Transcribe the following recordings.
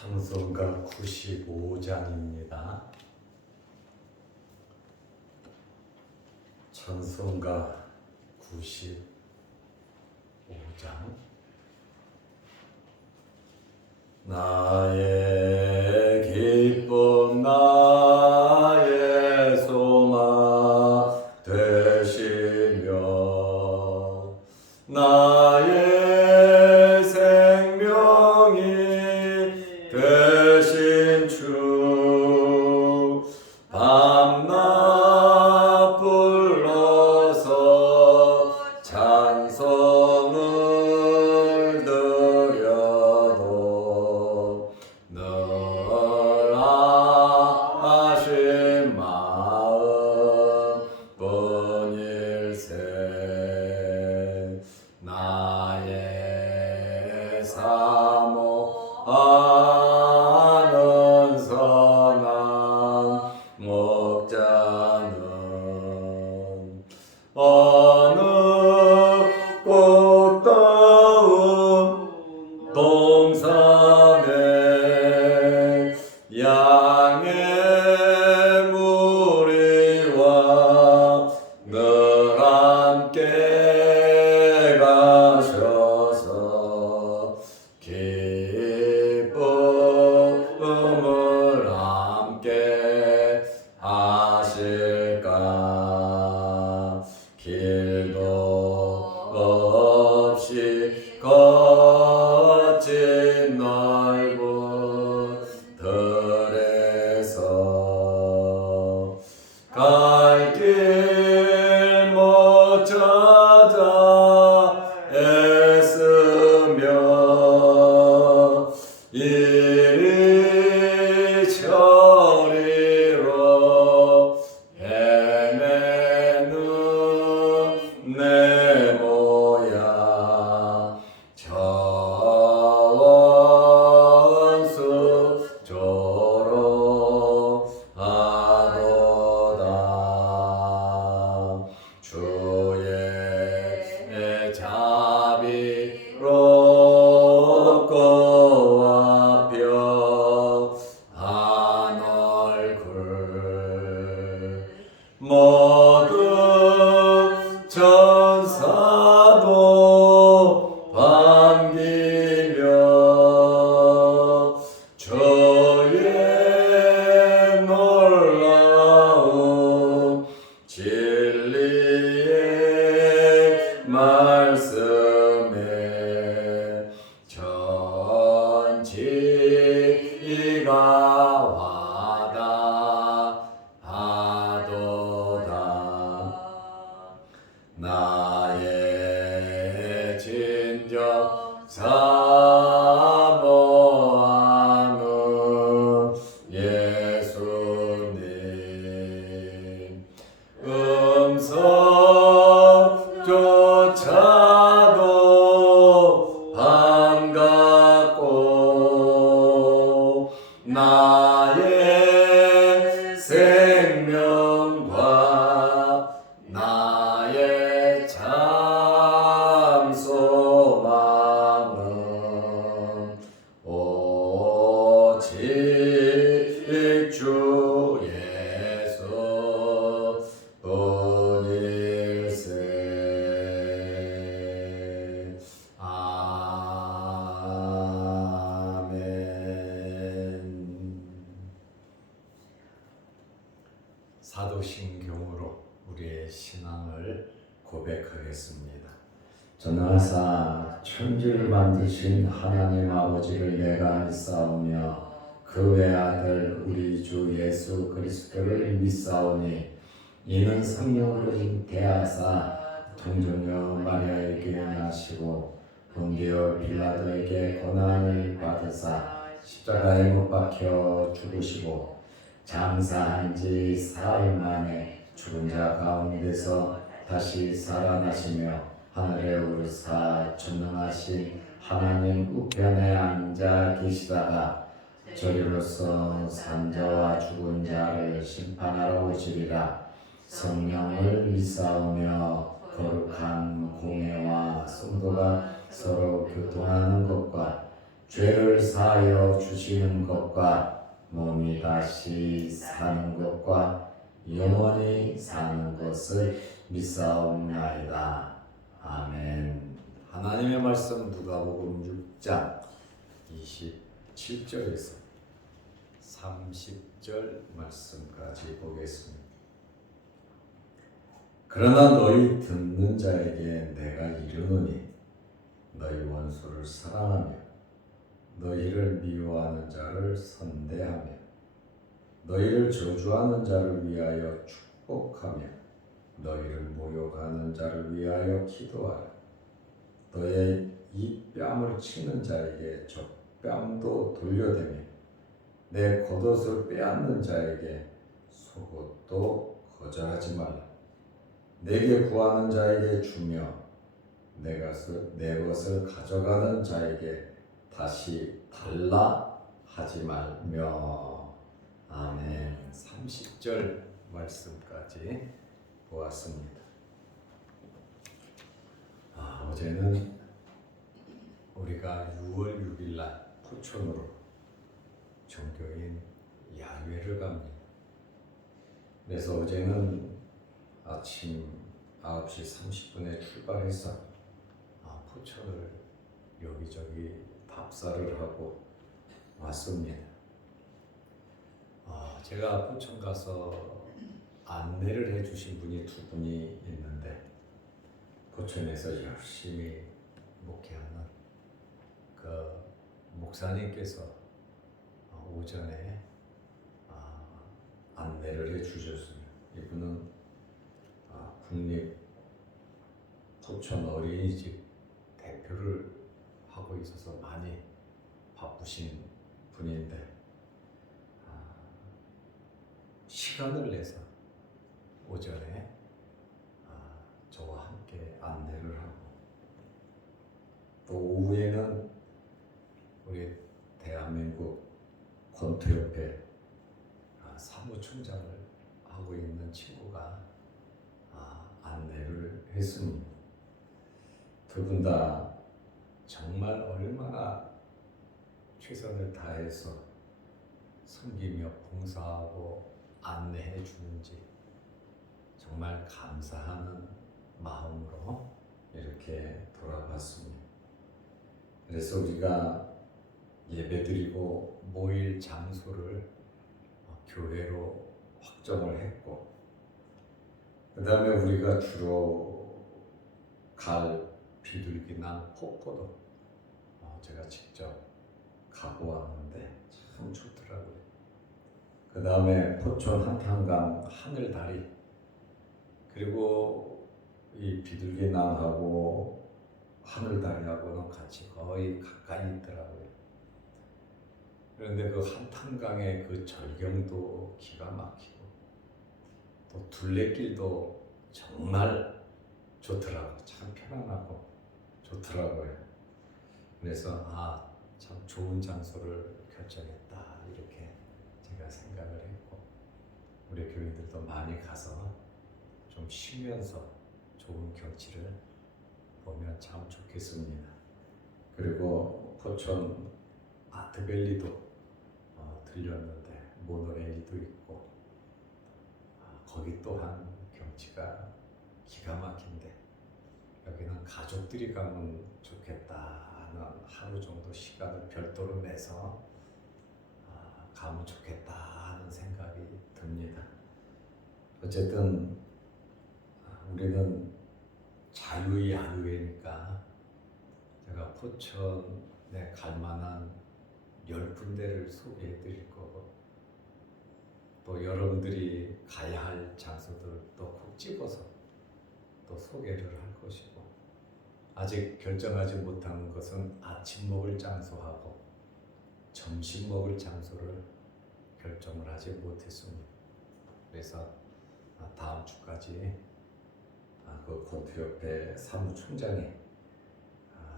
찬송가 95장입니다. 찬송가 95장. 나의 기쁨 나의 소망 되시며 나의 생명이 되신 주 밤낮 불러서 찬송을 드려도 늘 아신 마음 뿐일세. 나의 사모하는 선한 목자는 어느 꽃다운 동산에 양의 무리와 늘 함께 가셔서 기쁨을 함께 하실까. 길도 없이 거친 넓은 들에서 갈 길 못 찾아 애쓰며 이리 저리로 헤매는 내 모양 저원수 조로하도다. 주의 자비롭고 와편한 얼굴 모든 천사도 반기며 주의 놀라운 진리의 말씀에 전지가 와닿하도다. 나의 진정 사모하는 예수님 음성조차도 반갑고 나의 생명과 나의 참 소망은 오직 주 예수 뿐일세. 아멘. 사도신경으로 우리의 신앙을 고백하겠습니다. 전하사 천지를 만드신 하나님 아버지를 내가 믿사오며 그 외아들 우리 주 예수 그리스도를 믿사오니 이는 성령으로 잉태하사 동정녀 마리아에게 나시고 본디오 빌라도에게 고난을 받으사 십자가에 못 박혀 죽으시고 장사한 지 사흘 만에 죽은 자 가운데서 다시 살아나시며 하늘에 오르사 전능하신 하나님 우편에 앉아 계시다가 저리로서 산자와 죽은 자를 심판하러 오시리라. 성령을 믿사오며 거룩한 공예와 성도가 서로 교통하는 것과 죄를 사하여 주시는 것과 몸이 다시 사는 것과 영원히 사는 것을 믿사옵나이다. 아멘. 하나님의 말씀 누가복음 6장 27절에서 30절 말씀까지 보겠습니다. 그러나 너희 듣는 자에게 내가 이르노니 너희 원수를 사랑하며 너희를 미워하는 자를 선대하며 너희를 저주하는 자를 위하여 축복하며 너희를 모욕하는 자를 위하여 기도하라. 너의 이 뺨을 치는 자에게 저 뺨도 돌려대며 내 겉옷을 빼앗는 자에게 속옷도 거절하지 말라. 내게 구하는 자에게 주며 내 것을 가져가는 자에게 다시 달라 하지 말며. 아멘. 30절 말씀까지 보았습니다. 어제는 우리가 6월 6일 날 포천으로 종교인 야외를 갑니다. 그래서 어제는 아침 9시 30분에 출발해서 포천을 여기저기 답사를 하고 왔습니다. 제가 포천 가서 안내를 해주신 분이 두 분이 있는데 포천에서 열심히 목회하는 그 목사님께서 오전에 안내를 해주셨습니다. 이분은 국립 포천 어린이집 대표를 하고 있어서 많이 바쁘신 분인데 시간을 내서 오전에 저와 함께 안내를 하고 또 오후에는 우리 대한민국 권투협회 사무총장을 하고 있는 친구가 안내를 했습니다. 두 분 다 정말 얼마나 최선을 다해서 섬기며 봉사하고 안내해 주는지 정말 감사하는 마음으로 이렇게 돌아봤습니다. 그래서 우리가 예배드리고 모일 장소를 교회로 확정을 했고 그 다음에 우리가 주로 갈 비둘기낭 폭포도 제가 직접 가고 왔는데 참 좋더라고요. 그 다음에 포천 한탄강 하늘다리 그리고 이 비둘기낭하고 하늘다리하고는 같이 거의 가까이 있더라고요. 그런데 그 한탄강의 그 절경도 기가 막히고 또 둘레길도 정말 좋더라고요. 참 편안하고 좋더라고요. 그래서 참 좋은 장소를 결정했다 이렇게 제가 생각을 했고 우리 교인들도 많이 가서 좀 쉬면서 좋은 경치를 보면 참 좋겠습니다. 그리고 포천 아트밸리도 들렸는데 모노레일도 있고 거기 또한 경치가 기가 막힌데 여기는 가족들이 가면 좋겠다 하는 하루 정도 시간을 별도로 내서 가면 좋겠다 하는 생각이 듭니다. 어쨌든 우리는 자유의 야유회니까 제가 포천에 갈 만한 10군데를 소개해 드릴 거고 또 여러분들이 가야 할 장소들도 콕 집어서 또 소개를 할 것이고 아직 결정하지 못한 것은 아침 먹을 장소하고 점심 먹을 장소를 결정을 하지 못했습니다. 그래서 다음 주까지 그 권투협회 사무총장이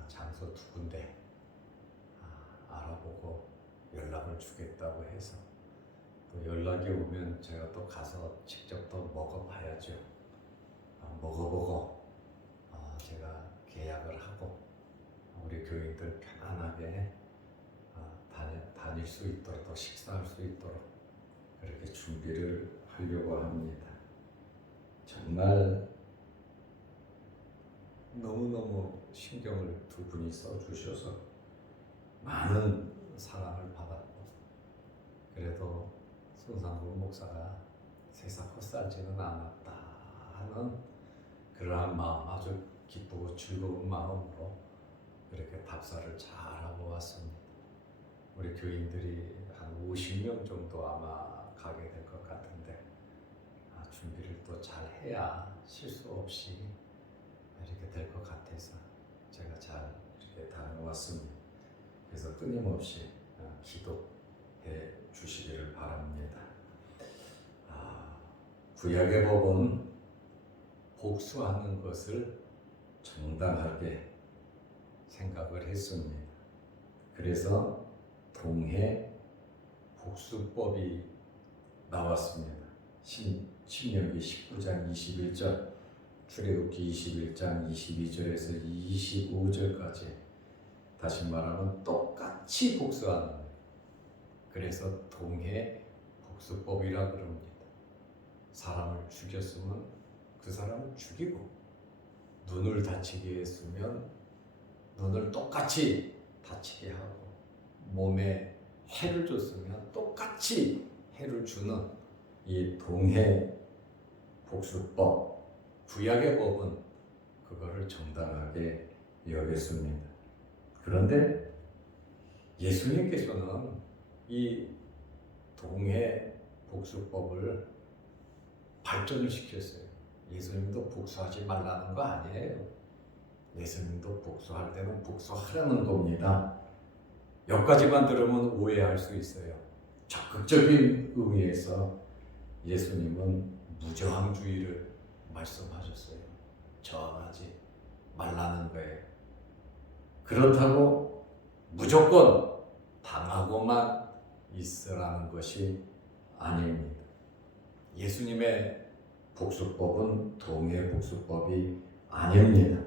장소 2군데 알아보고 연락을 주겠다고 해서 또 연락이 오면 제가 또 가서 직접 또 먹어봐야죠. 먹어보고 제가 계약을 하고 우리 교인들 편안하게 다닐 수 있도록 또 식사할 수 있도록 그렇게 준비를 하려고 합니다. 정말 너무너무 신경을 두 분이 써주셔서 많은 사랑을 받았고, 그래도 손상구 목사가 세상 헛살지는 않았다 하는 그러한 마음, 아주 기쁘고 즐거운 마음으로 이렇게 답사를 잘하고 왔습니다. 우리 교인들이 한 50명 정도 아마 가게 될 것 같은데, 준비를 또 잘 해야 실수 없이 이렇게 될 것 같아서 제가 잘 이렇게 다녀왔습니다. 그래서 끊임없이 기도해 주시기를 바랍니다. 구약의 법은 복수하는 것을 정당하게 생각을 했습니다. 그래서 동해 복수법이 나왔습니다. 신명기 19장 21절, 출애굽기 21장 22절에서 25절까지 다시 말하면 똑같이 복수하는 거예요. 그래서 동해 복수법이라 그럽니다. 사람을 죽였으면 그 사람을 죽이고, 눈을 다치게 했으면 눈을 똑같이 다치게 하고, 몸에 해를 줬으면 똑같이 해를 주는 이 동해 복수법, 구약의 법은 그거를 정당하게 여겼습니다. 그런데 예수님께서는 이 동해 복수법을 발전을 시켰어요. 예수님도 복수하지 말라는 거 아니에요. 예수님도 복수할 때는 복수하라는 겁니다. 여기까지만 들으면 오해할 수 있어요. 적극적인 의미에서 예수님은 무저항주의를 말씀하셨어요. 저항하지 말라는 거예요. 그렇다고 무조건 당하고만 있으라는 것이 아닙니다. 예수님의 복수법은 동해 복수법이 아닙니다.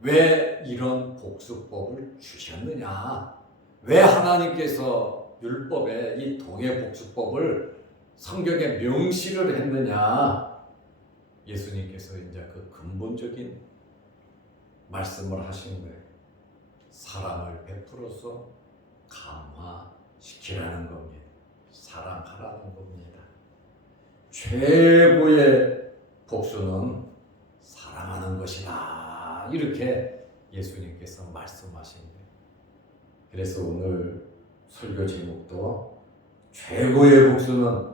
왜 이런 복수법을 주셨느냐? 왜 하나님께서 율법에 이 동해 복수법을 성경에 명시를 했느냐? 예수님께서 이제 그 근본적인 말씀을 하신 거예요. 사랑을 베풀어서 감화시키라는 겁니다. 사랑하라는 겁니다. 최고의 복수는 사랑하는 것이다. 이렇게 예수님께서 말씀하신 거예요. 그래서 오늘 설교 제목도 최고의 복수는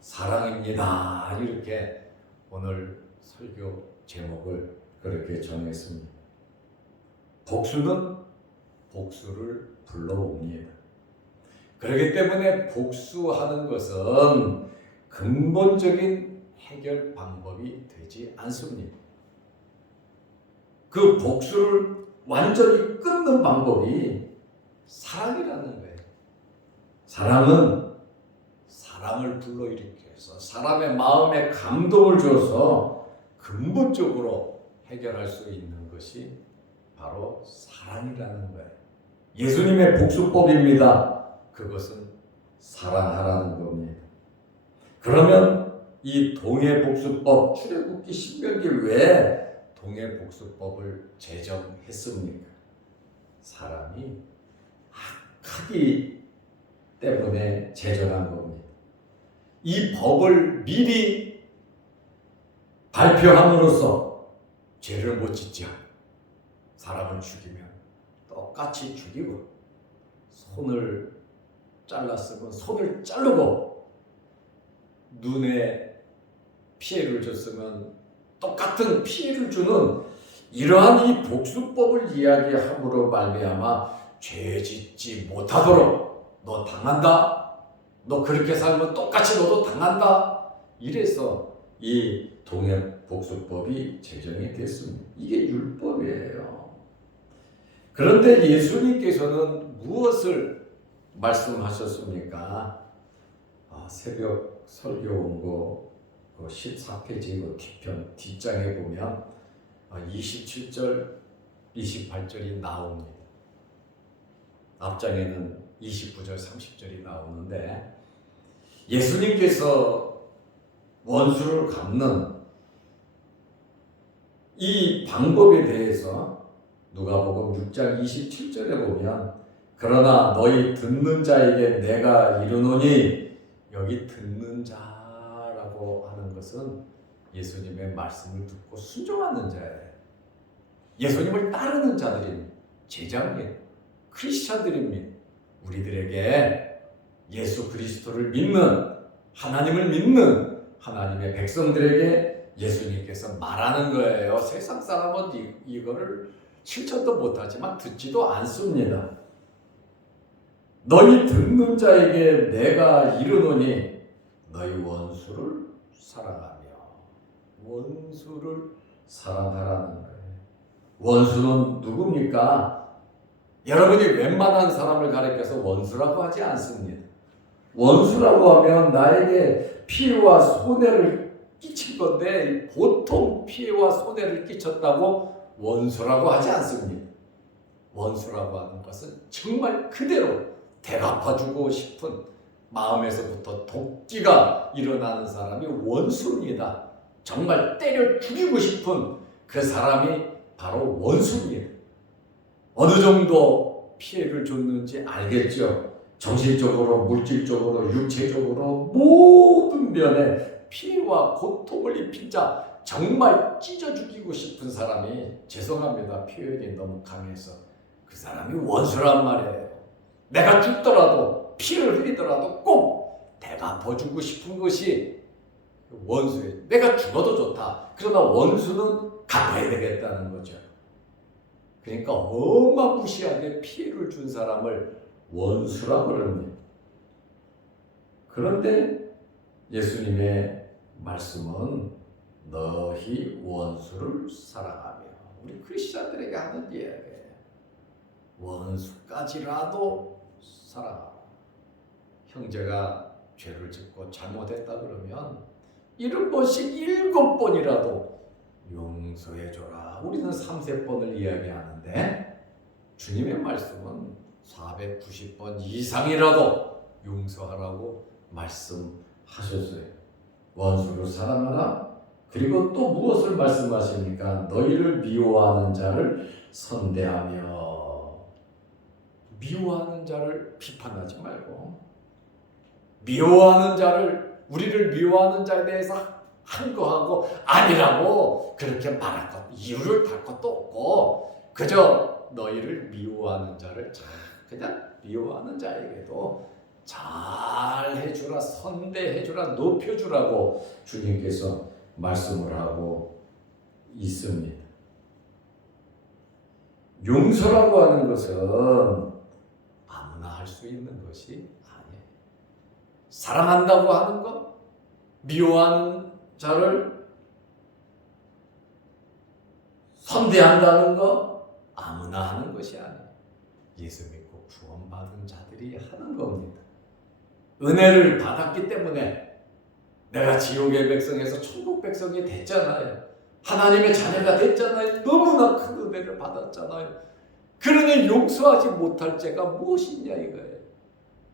사랑입니다. 이렇게 오늘 설교 제목을 그렇게 정했습니다. 복수는 복수를 불러옵니다. 그렇기 때문에 복수하는 것은 근본적인 해결 방법이 되지 않습니다. 그 복수를 완전히 끊는 방법이 사랑이라는 거예요. 사랑은 사랑을 불러일으켜서 사람의 마음에 감동을 줘서 근본적으로 해결할 수 있는 것이 바로 사랑이라는 거예요. 예수님의 복수법입니다. 그것은 사랑하라는 겁니다. 그러면 이 동해복수법, 출애굽기 신명기 왜 동해복수법을 제정했습니까? 사람이 악하기 때문에 제정한 겁니다. 이 법을 미리 발표함으로써 죄를 못 짓지 않고, 사람을 죽이면 똑같이 죽이고, 손을 잘랐으면 손을 자르고, 눈에 피해를 줬으면 똑같은 피해를 주는 이러한 이 복수법을 이야기함으로 말미암아 죄 짓지 못하도록 너 당한다, 너 그렇게 살면 똑같이 너도 당한다, 이래서 이 동해복수법이 제정이 됐습니다. 이게 율법이에요. 그런데 예수님께서는 무엇을 말씀하셨습니까? 새벽 설교 온 거 14페이지 그 뒤편 뒷장에 보면 27절, 28절이 나옵니다. 앞장에는 29절 30절이 나오는데 예수님께서 원수를 갚는 이 방법에 대해서 누가복음 6장 27절에 보면 그러나 너희 듣는 자에게 내가 이르노니 여기 듣는 자라고 하는 것은 예수님의 말씀을 듣고 순종하는 자예요. 예수님을 따르는 자들인 제자입니다. 크리스찬들입니다. 우리들에게 예수 그리스도를 믿는 하나님을 믿는 하나님의 백성들에게 예수님께서 말하는 거예요. 세상 사람은 이거를 실천도 못하지만 듣지도 않습니다. 너희 듣는 자에게 내가 이르노니 너희 원수를 사랑하며 원수를 사랑하라는 거예요. 원수는 누굽니까? 여러분이 웬만한 사람을 가리켜서 원수라고 하지 않습니다. 원수라고 하면 나에게 피해와 손해를 끼친 건데 보통 피해와 손해를 끼쳤다고 원수라고 하지 않습니다. 원수라고 하는 것은 정말 그대로 대갚아주고 싶은 마음에서부터 도끼가 일어나는 사람이 원수입니다. 정말 때려 죽이고 싶은 그 사람이 바로 원수입니다. 어느 정도 피해를 줬는지 알겠죠? 정신적으로, 물질적으로, 육체적으로 모든 면에 피해와 고통을 입힌 자, 정말 찢어 죽이고 싶은 사람이, 죄송합니다, 표현이 너무 강해서, 그 사람이 원수란 말이에요. 내가 죽더라도 피를 흘리더라도 꼭 대갚아주고 싶은 것이 원수예요. 내가 죽어도 좋다. 그러나 원수는 갚아야 되겠다는 거죠. 그러니까 어마무시하게 피해를 준 사람을 원수라고 그럽니다. 그런데 예수님의 말씀은 너희 원수를 사랑하며, 우리 크리스찬들에게 하는 이야기예요. 원수까지라도 사랑하라. 형제가 죄를 짓고 잘못했다 그러면 70번씩 7번이라도 용서해줘라. 우리는 30번을 이야기하는데 주님의 말씀은 490번 이상이라도 용서하라고 말씀하셨어요. 원수를 사랑하라. 그리고 또 무엇을 말씀하십니까? 너희를 미워하는 자를 선대하며. 미워하는 자를 비판하지 말고, 미워하는 자를, 우리를 미워하는 자에 대해서 한거하고 아니라고 그렇게 말할 것, 이유를 달 것도 없고, 그저 너희를 미워하는 자를 그냥 미워하는 자에게도 잘 해주라, 선대해주라, 높여주라고 주님께서 말씀을 하고 있습니다. 용서라고 하는 것은 아무나 할 수 있는 것이 아니에요. 사랑한다고 하는 것, 미워하는 자를 선대한다는 것, 아무나 하는 것이 아니에요. 예수 믿고 구원받은 자들이 하는 겁니다. 은혜를 받았기 때문에 내가 지옥의 백성에서 천국 백성이 됐잖아요. 하나님의 자녀가 됐잖아요. 너무나 큰 은혜를 받았잖아요. 그러니 용서하지 못할 죄가 무엇이냐 이거예요.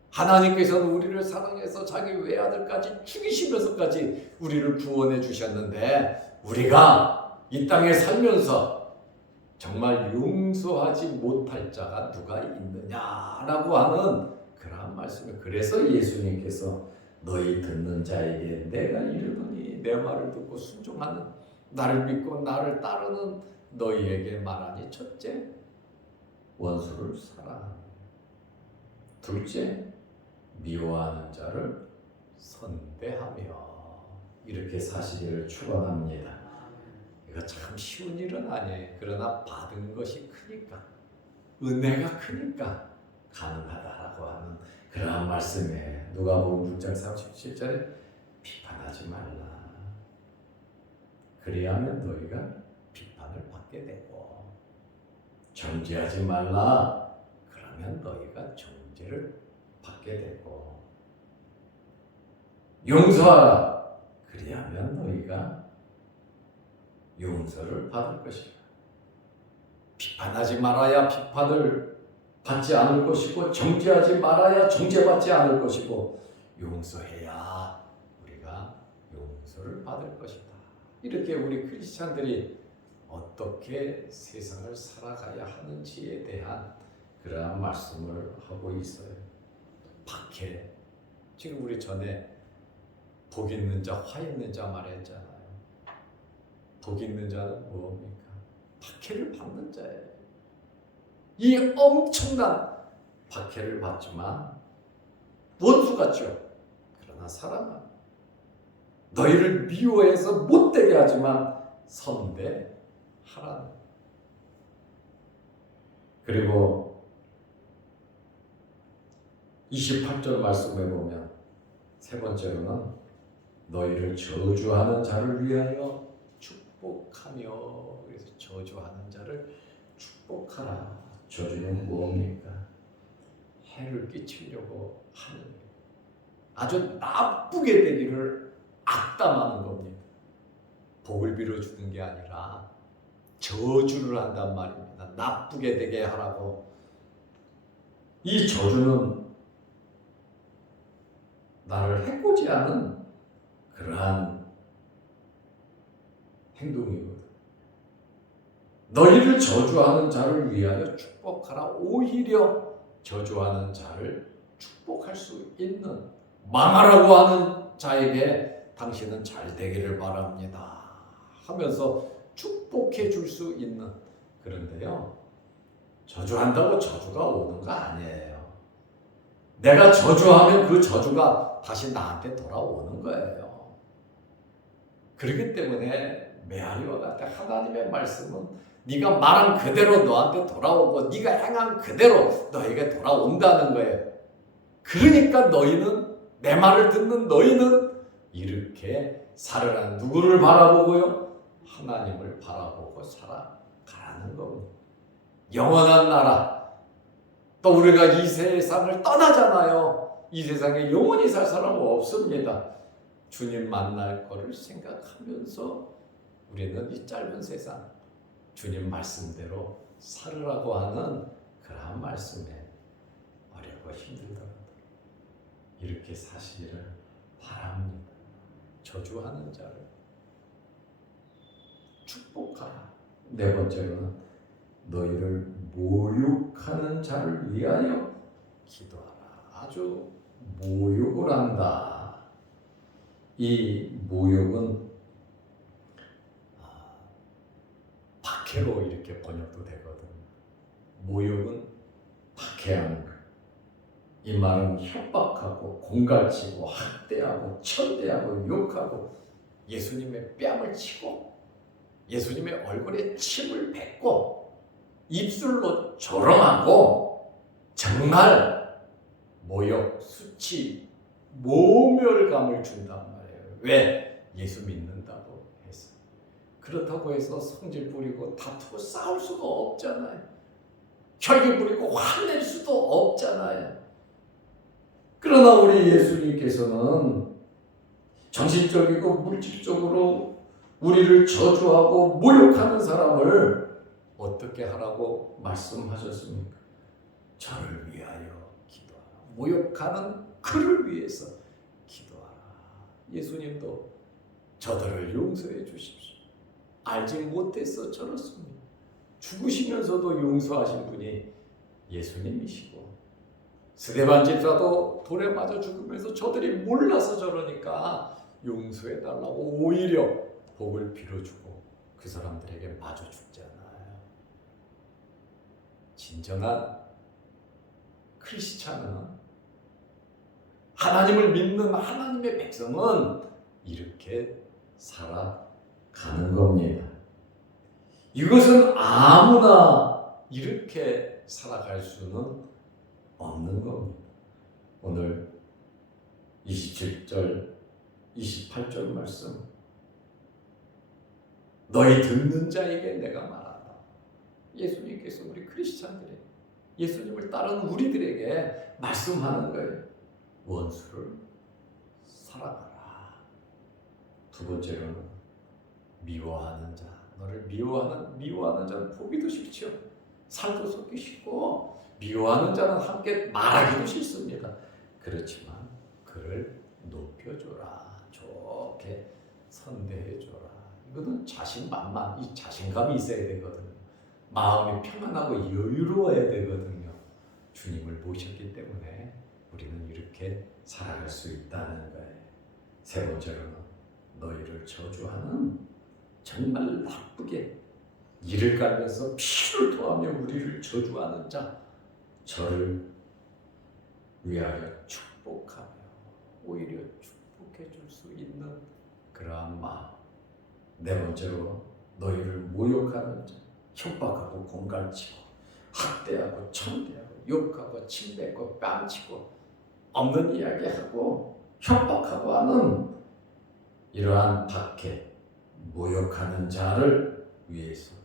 하나님께서는 우리를 사랑해서 자기 외아들까지 죽이시면서까지 우리를 구원해 주셨는데, 우리가 이 땅에 살면서 정말 용서하지 못할 자가 누가 있느냐라고 하는 그러한 말씀을, 그래서 예수님께서 너희 듣는 자에게 내가 이르노니, 내 말을 듣고 순종하는, 나를 믿고 나를 따르는 너희에게 말하니, 첫째, 원수를 사랑하라. 둘째, 미워하는 자를 선대하며. 이렇게 사시기를 축원합니다. 이거 참 쉬운 일은 아니에요. 그러나 받은 것이 크니까, 은혜가 크니까 가능하다라고 하는 그러한 말씀에 누가복음 6장 37절에 비판하지 말라. 그리하면 너희가 비판을 받게 되고, 정죄하지 말라. 그러면 너희가 정죄를 받게 되고, 용서하라. 그리하면 너희가 용서를 받을 것이다. 비판하지 말아야 비판을 받지 않을 것이고 정죄하지 말아야 정죄받지 않을 것이고 용서해야 우리가 용서를 받을 것이다. 이렇게 우리 크리스찬들이 어떻게 세상을 살아가야 하는지에 대한 그러한 말씀을 하고 있어요. 박해. 지금 우리 전에 복 있는 자, 화 있는 자 말했잖아요. 복 있는 자는 뭡니까? 박해를 받는 자예요. 이 엄청난 박해를 받지만 원수 같죠. 그러나 사랑은 너희를 미워해서 못되게 하지만 선대하라는. 그리고 28절 말씀에 보면 세 번째로는 너희를 저주하는 자를 위하여 축복하며, 그래서 저주하는 자를 축복하라. 저주는 무엇입니까? 해를 끼치려고 하는 일. 아주 나쁘게 되기를 악담하는 겁니다. 복을 빌어주는 게 아니라 저주를 한단 말입니다. 나쁘게 되게 하라고. 이 저주는 나를 해코지 않은 그러한 행동이거든. 너희를 저주하는 자를 위하여 축복하라. 오히려 저주하는 자를 축복할 수 있는, 망하라고 하는 자에게 당신은 잘 되기를 바랍니다 하면서 축복해 줄 수 있는. 그런데요, 저주한다고 저주가 오는 거 아니에요. 내가 저주하면 그 저주가 다시 나한테 돌아오는 거예요. 그렇기 때문에 메아리와 같은 하나님의 말씀은 네가 말한 그대로 너한테 돌아오고 네가 행한 그대로 너에게 돌아온다는 거예요. 그러니까 너희는, 내 말을 듣는 너희는 이렇게 살아라. 누구를 바라보고요? 하나님을 바라보고 살아가라는 겁니다. 영원한 나라. 또 우리가 이 세상을 떠나잖아요. 이 세상에 영원히 살 사람은 없습니다. 주님 만날 거를 생각하면서 우리는 이 짧은 세상 주님 말씀대로 살으라고 하는 그러한 말씀에 어렵고 힘들더라도 이렇게 사시기를 바랍니다. 저주하는 자를 축복하라. 네 번째로는 너희를 모욕하는 자를 위하여 기도하라. 아주 모욕을 한다. 이 모욕은 박해로 이렇게 번역도 되거든요. 모욕은 박해하는 것. 이 말은 협박하고 공갈치고 학대하고 천대하고 욕하고 예수님의 뺨을 치고 예수님의 얼굴에 침을 뱉고 입술로 조롱하고 정말 모욕, 수치, 모멸감을 준단 말이에요. 왜? 예수 믿는다고 해서. 그렇다고 해서 성질 부리고 다투고 싸울 수가 없잖아요. 혈기 부리고 화낼 수도 없잖아요. 그러나 우리 예수님께서는 정신적이고 물질적으로 우리를 저주하고 모욕하는 사람을 어떻게 하라고 말씀하셨습니까? 저를 위하여 기도하라. 모욕하는 그를 위해서 기도하라. 예수님도 저들을 용서해 주십시오. 알지 못해서 저렇습니다. 죽으시면서도 용서하신 분이 예수님이시고 스데반 집사도 돌에 맞아 죽으면서 저들이 몰라서 저러니까 용서해 달라고 오히려 복을 빌어주고 그 사람들에게 마저 죽잖아요. 진정한 크리스찬은, 하나님을 믿는 하나님의 백성은 이렇게 살아가는 겁니다. 이것은 아무나 이렇게 살아갈 수는 없는 겁니다. 오늘 27절, 28절 말씀. 너희 듣는 자에게 내가 말한다. 예수님께서 우리 크리스찬들에게, 예수님을 따르는 우리들에게 말씀하는 거예요. 원수를 사랑하라. 두 번째로는 미워하는 자. 너를 미워하는 자는 보기도 싫죠. 살도 쏟기 쉽고 미워하는 자는 함께 말하기도 싫습니다. 그렇지만 그를 높여줘라, 좋게 선대해줘라. 이거는 자신만만, 이 자신감이 있어야 되거든요. 마음이 평안하고 여유로워야 되거든요. 주님을 모셨기 때문에 우리는 이렇게 살아갈 수 있다는 거예요. 세 번째로는 너희를 저주하는, 정말 나쁘게 이를 갈면서 피를 토하며 우리를 저주하는 자, 저를 위하여 축복하며 오히려 축복해 줄 수 있는 그러한 마음. 네 번째로 너희를 모욕하는 자, 협박하고 공갈치고 학대하고 청대하고 욕하고 침뱉고 뺨치고 없는 이야기하고 협박하고 하는 이러한 박해, 모욕하는 자를 위해서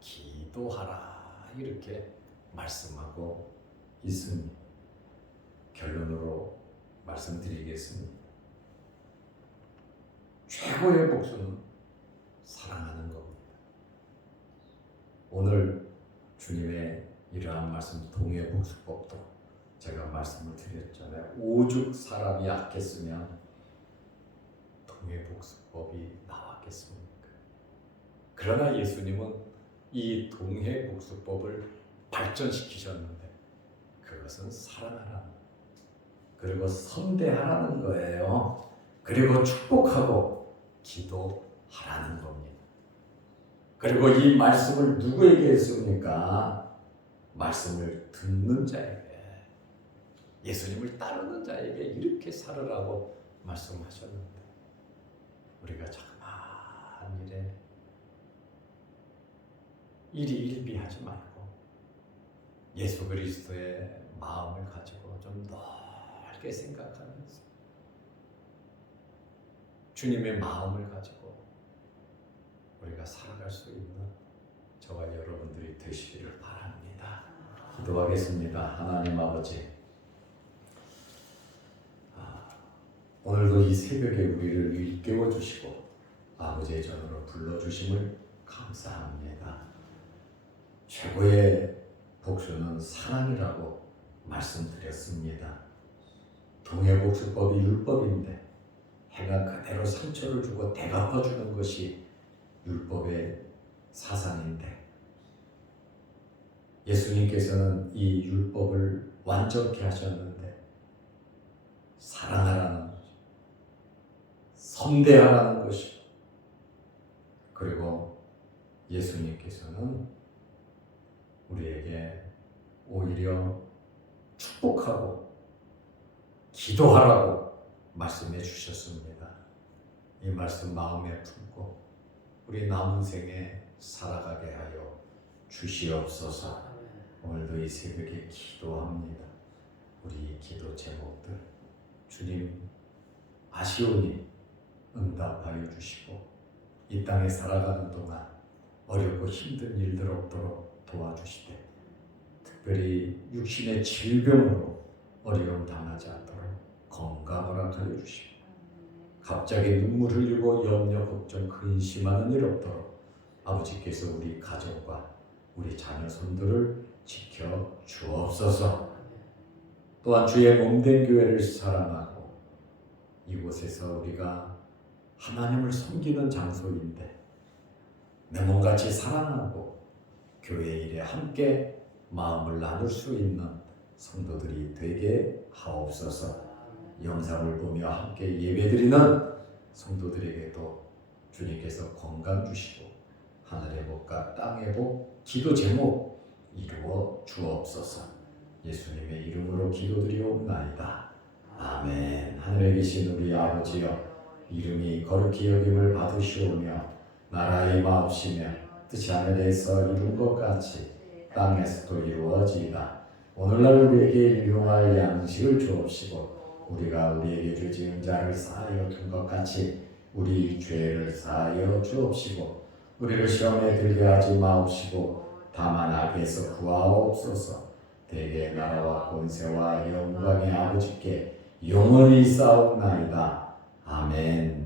기도하라, 이렇게 말씀하고 있습니다. 결론으로 말씀드리겠습니다. 최고의 복수는 사랑하는 겁니다. 오늘 주님의 이러한 말씀, 동해복수법도 제가 말씀을 드렸잖아요. 오죽 사람이 악했으면 동해복수법이 나왔겠습니까? 그러나 예수님은 이 동해복수법을 발전시키셨는데 그것은 사랑하라는, 그리고 선대하라는 거예요. 그리고 축복하고 기도하라는 겁니다. 그리고 이 말씀을 누구에게 했습니까? 말씀을 듣는 자에게, 예수님을 따르는 자에게 이렇게 살으라고 말씀하셨는데 우리가 자그마한 일에 일희일비하지 말고 예수 그리스도의 마음을 가지고 좀 넓게 생각하면서 주님의 마음을 가지고 우리가 살아갈 수 있는 저와 여러분들이 되시기를 바랍니다. 기도하겠습니다. 하나님 아버지, 오늘도 이 새벽에 우리를 일깨워 주시고 아버지의 전으로 불러주심을 감사합니다. 최고의 복수는 사랑이라고 말씀드렸습니다. 동해복수법이 율법인데 해가 그대로 상처를 주고 되갚아주는 것이 율법의 사상인데 예수님께서는 이 율법을 완전케 하셨는데 사랑하라는 것이, 선대하라는 것이, 그리고 예수님께서는 우리에게 오히려 축복하고 기도하라고 말씀해 주셨습니다. 이 말씀 마음에 품고 우리 남은 생에 살아가게 하여 주시옵소서. 오늘도 이 새벽에 기도합니다. 우리 기도 제목들 주님 아시오니 응답하여 주시고 이 땅에 살아가는 동안 어렵고 힘든 일들 없도록 도와주시되 특별히 육신의 질병으로 어려움 당하지 않도록 건강을 허락하여 주시고 갑자기 눈물 흘리고 염려 걱정 근심하는 일 없도록 아버지께서 우리 가정과 우리 자녀 손들을 지켜 주옵소서. 또한 주의 몸된 교회를 사랑하고 이곳에서 우리가 하나님을 섬기는 장소인데 내 몸같이 사랑하고 교회 일에 함께 마음을 나눌 수 있는 성도들이 되게 하옵소서. 영상을 보며 함께 예배드리는 성도들에게도 주님께서 건강 주시고 하늘의 복과 땅의 복, 기도 제목 이루어 주옵소서. 예수님의 이름으로 기도드리옵나이다. 아멘. 하늘에 계신 우리 아버지여, 이름이 거룩히 여김을 받으시오며 나라의 마옵시며 뜻이 하늘에서 이룬 것 같이 땅에서도 이루어지이다. 오늘날 우리에게 일용할 양식을 주옵시고 우리가 우리에게 죄 지은 자를 사하여 준 것 같이 우리 죄를 사하여 주옵시고 우리를 시험에 들게 하지 마옵시고 다만 악에서 구하옵소서. 대개 나라와 권세와 영광의 아버지께 영원히 싸움나이다. 아멘.